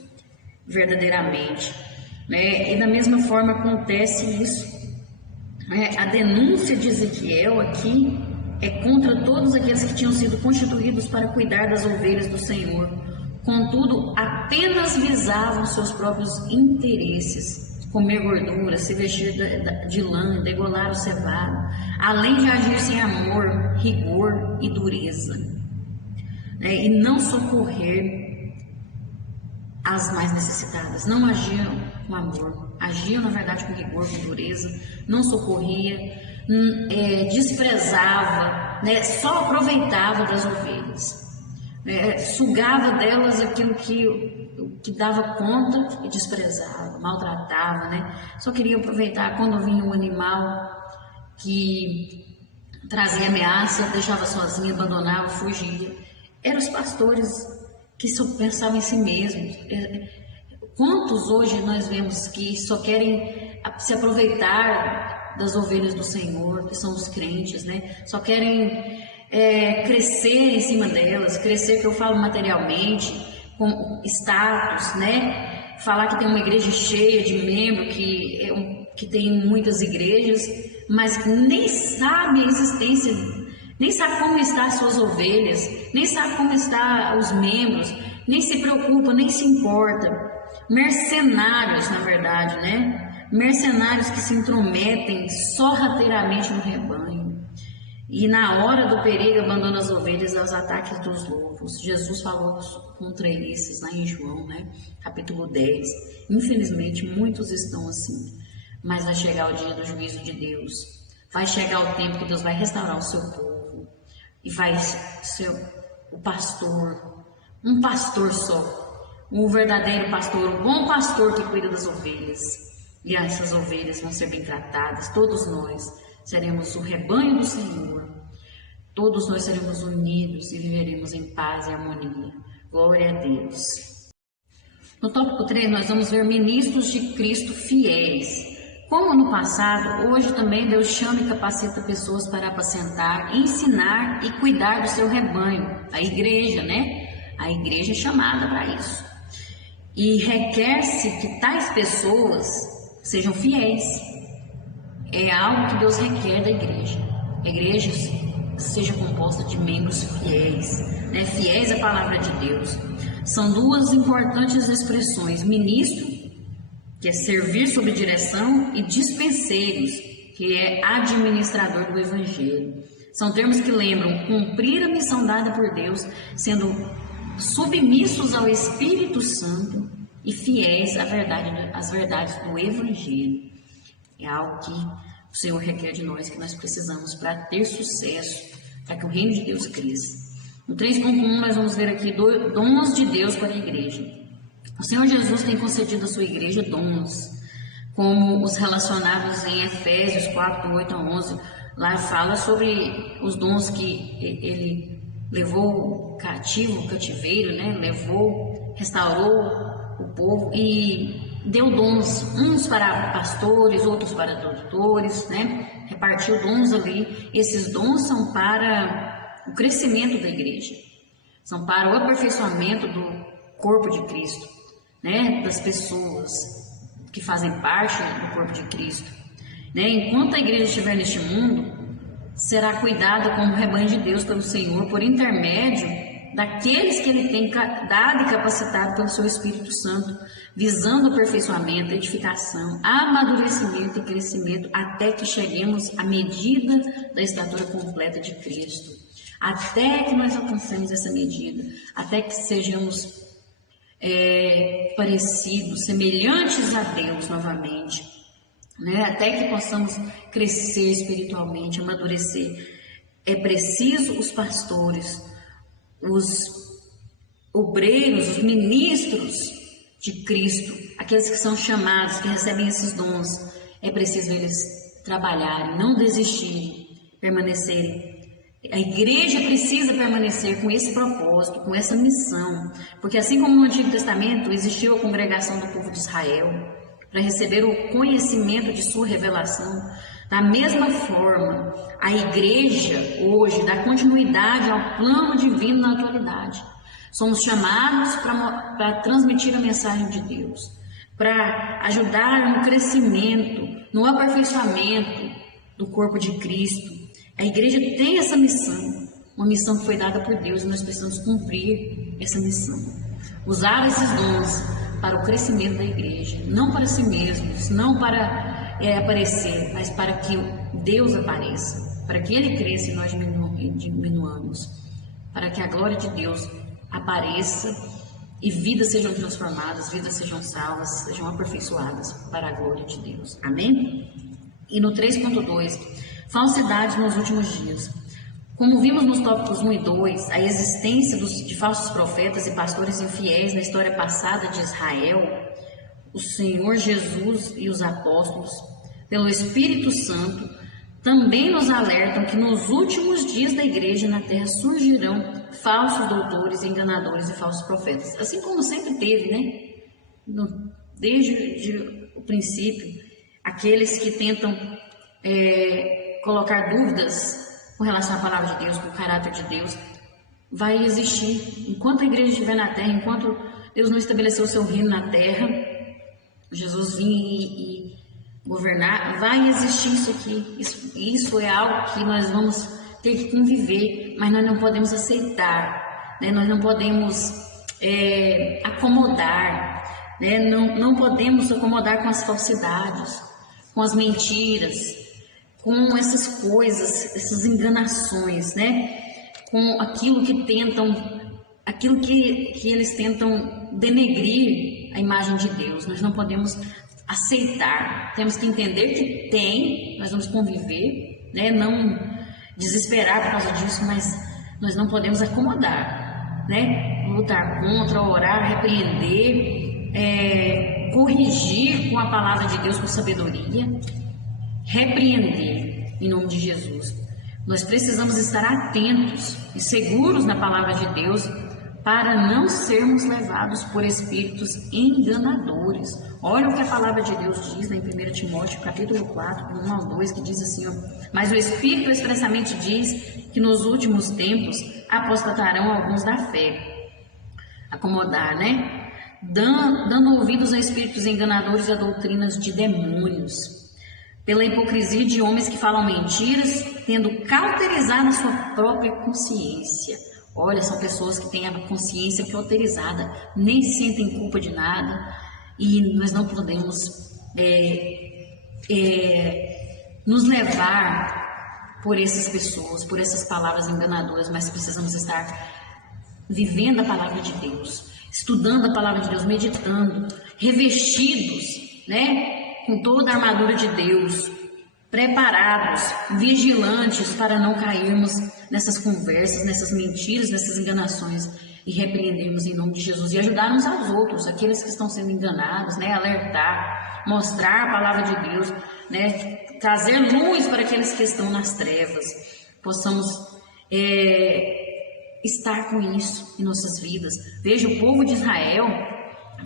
verdadeiramente, né? E da mesma forma acontece isso, né? A denúncia de Ezequiel aqui é contra todos aqueles que tinham sido constituídos para cuidar das ovelhas do Senhor, contudo apenas visavam seus próprios interesses, comer gordura, se vestir de lã, degolar o cevado, além de agir sem amor, rigor e dureza, né? E não socorrer as mais necessitadas. Não agiam com amor, agiam na verdade com rigor, com dureza, não socorria, desprezava, né? Só aproveitava das ovelhas. sugava delas aquilo que dava conta e desprezava, maltratava, né? Só queria aproveitar quando vinha um animal que trazia ameaça, deixava sozinha, abandonava, fugia. Eram os pastores que só pensavam em si mesmos. Quantos hoje nós vemos que só querem se aproveitar das ovelhas do Senhor, que são os crentes, né? Só querem crescer em cima delas, crescer, que eu falo materialmente, com status, né? Falar que tem uma igreja cheia de membros, que tem muitas igrejas, mas nem sabe a existência, nem sabe como estão as suas ovelhas, nem sabe como estão os membros, nem se preocupa, nem se importa. Mercenários, na verdade, né? Mercenários que se intrometem sorrateiramente no rebanho. E na hora do perigo abandonam as ovelhas aos ataques dos lobos. Jesus falou contra esses lá em João, né? Capítulo 10. Infelizmente, muitos estão assim. Mas vai chegar o dia do juízo de Deus. Vai chegar o tempo que Deus vai restaurar o seu povo. E vai ser o pastor, um pastor só. Um verdadeiro pastor, um bom pastor que cuida das ovelhas. E essas ovelhas vão ser bem tratadas. Todos nós seremos o rebanho do Senhor. Todos nós seremos unidos e viveremos em paz e harmonia. Glória a Deus. No tópico 3, nós vamos ver ministros de Cristo fiéis. Como no passado, hoje também Deus chama e capacita pessoas para apacentar, ensinar e cuidar do seu rebanho. A igreja, né? A igreja é chamada para isso. E requer-se que tais pessoas sejam fiéis. É algo que Deus requer da igreja. A igreja seja composta de membros fiéis, né? Fiéis à palavra de Deus. São duas importantes expressões: ministro, que é servir sob direção, e dispenseiros, que é administrador do evangelho. São termos que lembram cumprir a missão dada por Deus, sendo submissos ao Espírito Santo e fiéis às verdades do evangelho. É algo que o Senhor requer de nós, que nós precisamos para ter sucesso, para que o reino de Deus cresça. No 3.1 nós vamos ver aqui dons de Deus para a igreja. O Senhor Jesus tem concedido à sua igreja dons, como os relacionados em Efésios 4, 8 a 11. Lá fala sobre os dons que ele levou cativo, cativeiro, né? Levou, restaurou o povo e deu dons, uns para pastores, outros para doutores, né? Repartiu dons ali. Esses dons são para o crescimento da igreja, são para o aperfeiçoamento do corpo de Cristo, né? Das pessoas que fazem parte do corpo de Cristo, né? Enquanto a igreja estiver neste mundo, será cuidada como rebanho de Deus pelo Senhor, por intermédio daqueles que Ele tem dado e capacitado pelo seu Espírito Santo, visando o aperfeiçoamento, edificação, amadurecimento e crescimento, até que cheguemos à medida da estatura completa de Cristo. Até que nós alcancemos essa medida, até que sejamos parecidos, semelhantes a Deus novamente, né? Até que possamos crescer espiritualmente, amadurecer. É preciso os pastores, os obreiros, os ministros de Cristo, aqueles que são chamados, que recebem esses dons, é preciso eles trabalharem, não desistirem, permanecerem. A igreja precisa permanecer com esse propósito, com essa missão, porque assim como no Antigo Testamento existiu a congregação do povo de Israel para receber o conhecimento de sua revelação, da mesma forma, a igreja hoje dá continuidade ao plano divino na atualidade. Somos chamados para transmitir a mensagem de Deus, para ajudar no crescimento, no aperfeiçoamento do corpo de Cristo. A igreja tem essa missão, uma missão que foi dada por Deus, e nós precisamos cumprir essa missão. Usar esses dons para o crescimento da igreja, não para si mesmos, não para aparecer, mas para que Deus apareça, para que Ele cresça e nós diminuamos, para que a glória de Deus apareça e vidas sejam transformadas, vidas sejam salvas, sejam aperfeiçoadas para a glória de Deus. Amém? E no 3.2, falsidades nos últimos dias. Como vimos nos tópicos 1 e 2, a existência de falsos profetas e pastores infiéis na história passada de Israel, o Senhor Jesus e os apóstolos, pelo Espírito Santo, também nos alertam que nos últimos dias da igreja na terra surgirão falsos doutores, enganadores e falsos profetas. Assim como sempre teve, né? Desde o princípio, aqueles que tentam colocar dúvidas com relação à palavra de Deus, com o caráter de Deus, vai existir. Enquanto a igreja estiver na terra, enquanto Deus não estabeleceu o seu reino na terra, Jesus vir e governar, vai existir isso aqui. Isso é algo que nós vamos ter que conviver, mas nós não podemos aceitar, né? Nós não podemos acomodar, né? Não podemos acomodar com as falsidades, com as mentiras, com essas coisas, essas enganações, né? Com aquilo que eles tentam denegrir a imagem de Deus. Nós não podemos aceitar, temos que entender que nós vamos conviver, né? Não desesperar por causa disso, mas nós não podemos acomodar, né? Lutar contra, orar, repreender, corrigir com a palavra de Deus com sabedoria, repreender em nome de Jesus. Nós precisamos estar atentos e seguros na palavra de Deus para não sermos levados por espíritos enganadores. Olha o que a palavra de Deus diz em 1 Timóteo, capítulo 4, 1 ao 2, que diz assim, ó: mas o Espírito expressamente diz que nos últimos tempos apostatarão alguns da fé. Acomodar, né? Dando ouvidos a espíritos enganadores e a doutrinas de demônios, pela hipocrisia de homens que falam mentiras, tendo cauterizado a sua própria consciência. Olha, são pessoas que têm a consciência cauterizada, nem sentem culpa de nada, e nós não podemos nos levar por essas pessoas, por essas palavras enganadoras, mas precisamos estar vivendo a palavra de Deus, estudando a palavra de Deus, meditando, revestidos, né, com toda a armadura de Deus, preparados, vigilantes para não cairmos nessas conversas, nessas mentiras, nessas enganações, e repreendermos em nome de Jesus e ajudar uns aos outros, aqueles que estão sendo enganados, né? Alertar, mostrar a palavra de Deus, né? Trazer luz para aqueles que estão nas trevas. Possamos estar com isso em nossas vidas. Veja, o povo de Israel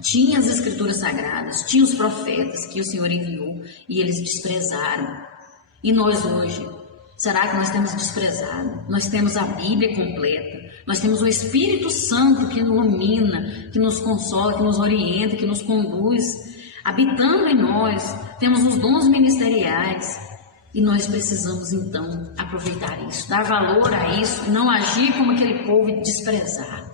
tinha as escrituras sagradas, tinha os profetas que o Senhor enviou e eles desprezaram. E nós hoje, será que nós temos desprezado? Nós temos a Bíblia completa, nós temos o Espírito Santo que nos ilumina, que nos consola, que nos orienta, que nos conduz, habitando em nós, temos os dons ministeriais e nós precisamos então aproveitar isso, dar valor a isso, não agir como aquele povo e desprezar,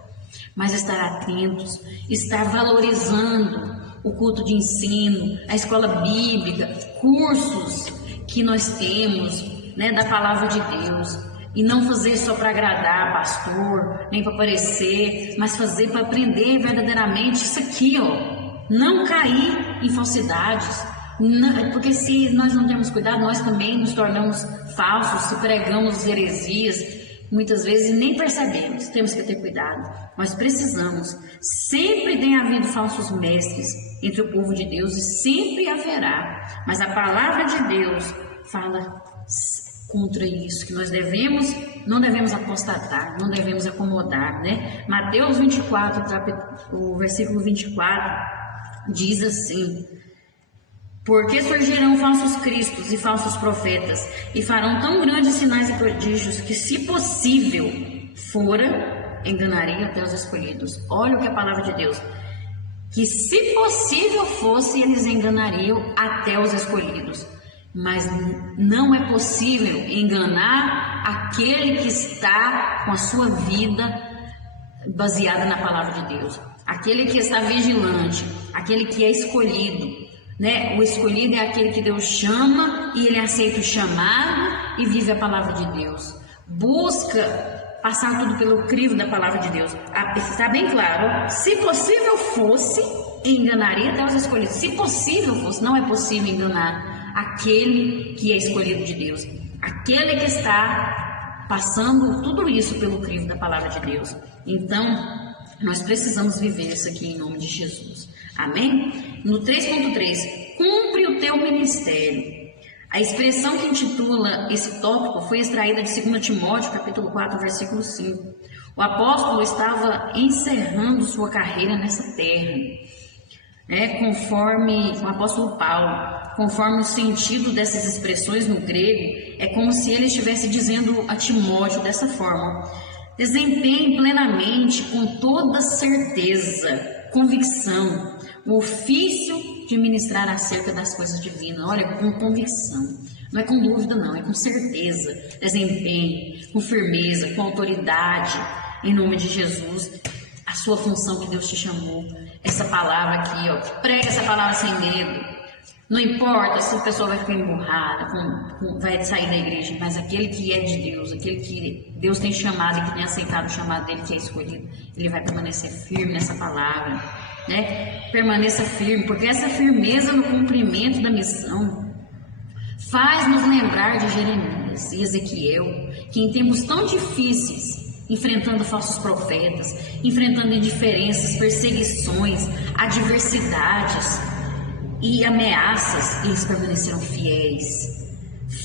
mas estar atentos, estar valorizando o culto de ensino, a escola bíblica, cursos que nós temos, né, da palavra de Deus, e não fazer só para agradar pastor, nem para aparecer, mas fazer para aprender verdadeiramente isso aqui, ó, não cair em falsidades, não, porque se nós não temos cuidado, nós também nos tornamos falsos, se pregamos heresias, muitas vezes nem percebemos. Temos que ter cuidado, nós precisamos. Sempre tem havido falsos mestres entre o povo de Deus e sempre haverá, mas a palavra de Deus fala contra isso, que nós não devemos apostatar, não devemos acomodar, né? Mateus 24, o versículo 24 diz assim: porque surgirão falsos cristos e falsos profetas, e farão tão grandes sinais e prodígios que, se possível fora, enganaria até os escolhidos. Olha o que a palavra de Deus, que se possível fosse, eles enganariam até os escolhidos. Mas não é possível enganar aquele que está com a sua vida baseada na palavra de Deus, aquele que está vigilante, aquele que é escolhido, né? O escolhido é aquele que Deus chama e ele aceita o chamado e vive a palavra de Deus, busca passar tudo pelo crivo da palavra de Deus. Está bem claro, se possível fosse, enganaria até os escolhidos. Se possível fosse, não é possível enganar aquele que é escolhido de Deus, aquele que está passando tudo isso pelo crivo da palavra de Deus. Então, nós precisamos viver isso aqui em nome de Jesus. Amém? No 3.3, cumpre o teu ministério. A expressão que intitula esse tópico foi extraída de 2 Timóteo, capítulo 4, versículo 5. O apóstolo estava encerrando sua carreira nessa terra, conforme o apóstolo Paulo, conforme o sentido dessas expressões no grego, é como se ele estivesse dizendo a Timóteo dessa forma: desempenhe plenamente, com toda certeza, convicção, o ofício de ministrar acerca das coisas divinas. Olha, com convicção, não é com dúvida não, é com certeza. Desempenhe, com firmeza, com autoridade, em nome de Jesus, a sua função que Deus te chamou. Essa palavra aqui, prega essa palavra sem medo. Não importa se a pessoa vai ficar emburrada, vai sair da igreja, mas aquele que é de Deus, aquele que Deus tem chamado e que tem aceitado o chamado dele, que é escolhido, ele vai permanecer firme nessa palavra, Permaneça firme, porque essa firmeza no cumprimento da missão faz nos lembrar de Jeremias e Ezequiel, que em tempos tão difíceis, enfrentando falsos profetas, enfrentando indiferenças, perseguições, adversidades e ameaças, eles permaneceram fiéis.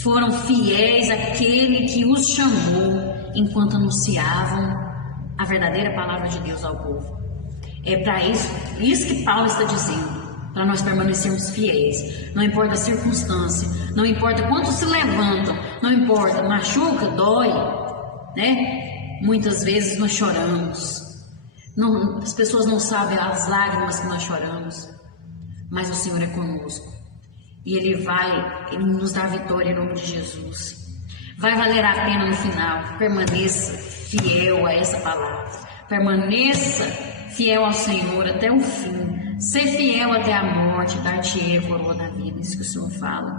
Foram fiéis àquele que os chamou enquanto anunciavam a verdadeira palavra de Deus ao povo. É para isso que Paulo está dizendo, para nós permanecermos fiéis. Não importa a circunstância, não importa quantos se levantam, não importa, machuca, dói, Muitas vezes nós choramos, as pessoas não sabem as lágrimas que nós choramos, mas o Senhor é conosco e Ele nos dá vitória em nome de Jesus. Vai valer a pena no final. Permaneça fiel a essa palavra, permaneça fiel ao Senhor até o fim, ser fiel até a morte, dar-te-ei a coroa da vida. Isso que o Senhor fala.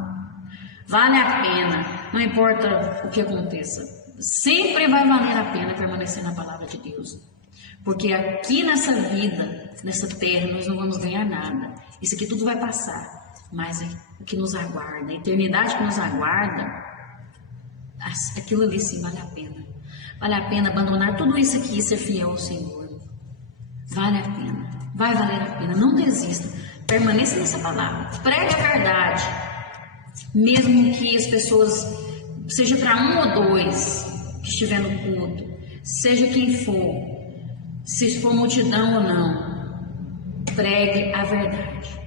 Vale a pena, não importa o que aconteça, sempre vai valer a pena permanecer na palavra de Deus, porque aqui nessa vida, nessa terra, nós não vamos ganhar nada. Isso aqui tudo vai passar, mas o que nos aguarda, a eternidade que nos aguarda, aquilo ali sim vale a pena. Vale a pena abandonar tudo isso aqui e ser fiel ao Senhor. Vale a pena, vai valer a pena. Não desista, permaneça nessa palavra, pregue a verdade, mesmo que as pessoas, seja para um ou dois que estiver no culto, seja quem for, se for multidão ou não, pregue a verdade.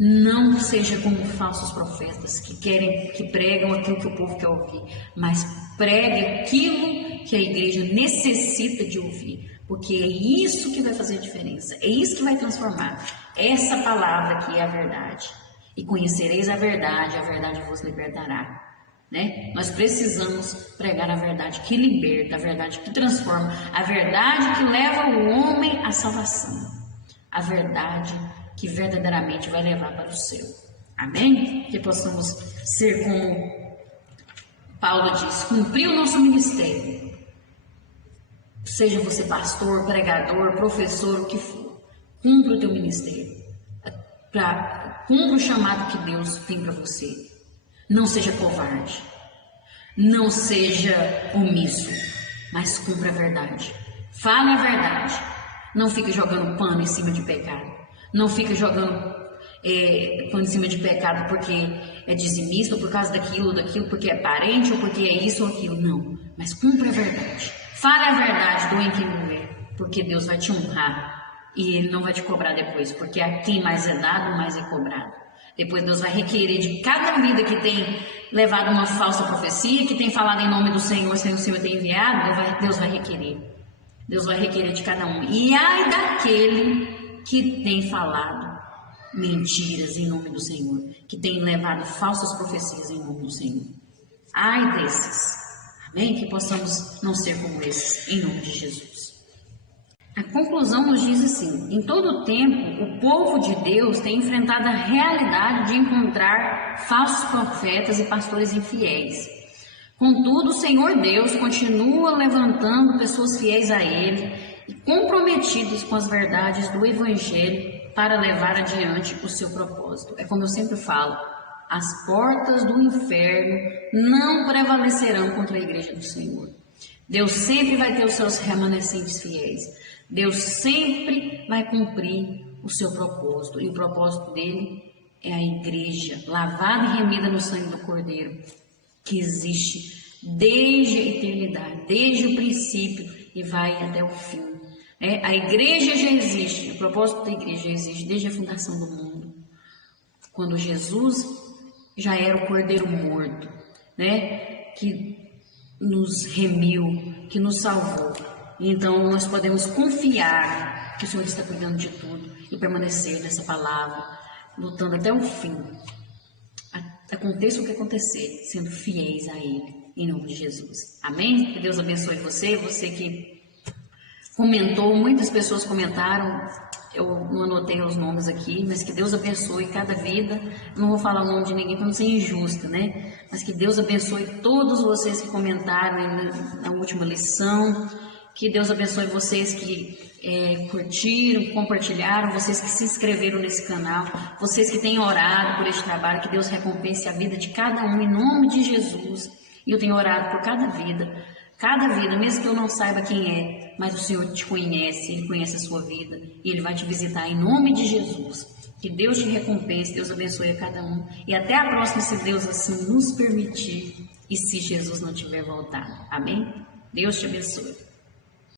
Não seja como falsos profetas que pregam aquilo que o povo quer ouvir, mas pregue aquilo que a igreja necessita de ouvir, porque é isso que vai fazer a diferença, é isso que vai transformar. Essa palavra aqui é a verdade. E conhecereis a verdade vos libertará. Nós precisamos pregar a verdade que liberta, a verdade que transforma, a verdade que leva o homem à salvação, a verdade que verdadeiramente vai levar para o céu. Amém? Que possamos ser como Paulo diz, cumprir o nosso ministério. Seja você pastor, pregador, professor, o que for, cumpra o teu ministério. Cumpra o chamado que Deus tem para você. Não seja covarde, não seja omisso, mas cumpra a verdade. Fale a verdade. Não fique jogando pano em cima de pecado. Não fique jogando pano em cima de pecado porque é dizimista, ou por causa daquilo, porque é parente, ou porque é isso ou aquilo. Não, mas cumpra a verdade. Fale a verdade, doa em quem doer, porque Deus vai te honrar e Ele não vai te cobrar depois, porque a quem mais é dado, mais é cobrado. Depois Deus vai requerer de cada vida que tem levado uma falsa profecia, que tem falado em nome do Senhor, sem o Senhor ter enviado, Deus vai requerer. Deus vai requerer de cada um. E ai daquele que tem falado mentiras em nome do Senhor, que tem levado falsas profecias em nome do Senhor. Ai desses. Amém? Que possamos não ser como esses, em nome de Jesus. A conclusão nos diz assim: em todo o tempo, o povo de Deus tem enfrentado a realidade de encontrar falsos profetas e pastores infiéis. Contudo, o Senhor Deus continua levantando pessoas fiéis a Ele e comprometidos com as verdades do Evangelho para levar adiante o seu propósito. É como eu sempre falo, as portas do inferno não prevalecerão contra a igreja do Senhor. Deus sempre vai ter os seus remanescentes fiéis. Deus sempre vai cumprir o seu propósito. E o propósito dele é a igreja, lavada e remida no sangue do Cordeiro, que existe desde a eternidade, desde o princípio e vai até o fim. A igreja já existe, o propósito da igreja já existe desde a fundação do mundo. Quando Jesus já era o Cordeiro morto, que nos remiu, que nos salvou. Então nós podemos confiar que o Senhor está cuidando de tudo e permanecer nessa palavra, lutando até o fim. Aconteça o que acontecer, sendo fiéis a Ele, em nome de Jesus. Amém? Que Deus abençoe você que comentou, muitas pessoas comentaram, eu não anotei os nomes aqui, mas que Deus abençoe cada vida. Não vou falar o nome de ninguém para não ser injusta, Mas que Deus abençoe todos vocês que comentaram na última lição. Que Deus abençoe vocês que curtiram, compartilharam, vocês que se inscreveram nesse canal, vocês que têm orado por este trabalho. Que Deus recompense a vida de cada um em nome de Jesus. E eu tenho orado por cada vida, mesmo que eu não saiba quem é, mas o Senhor te conhece, Ele conhece a sua vida e Ele vai te visitar em nome de Jesus. Que Deus te recompense, Deus abençoe a cada um e até a próxima, se Deus assim nos permitir e se Jesus não tiver voltado. Amém? Deus te abençoe.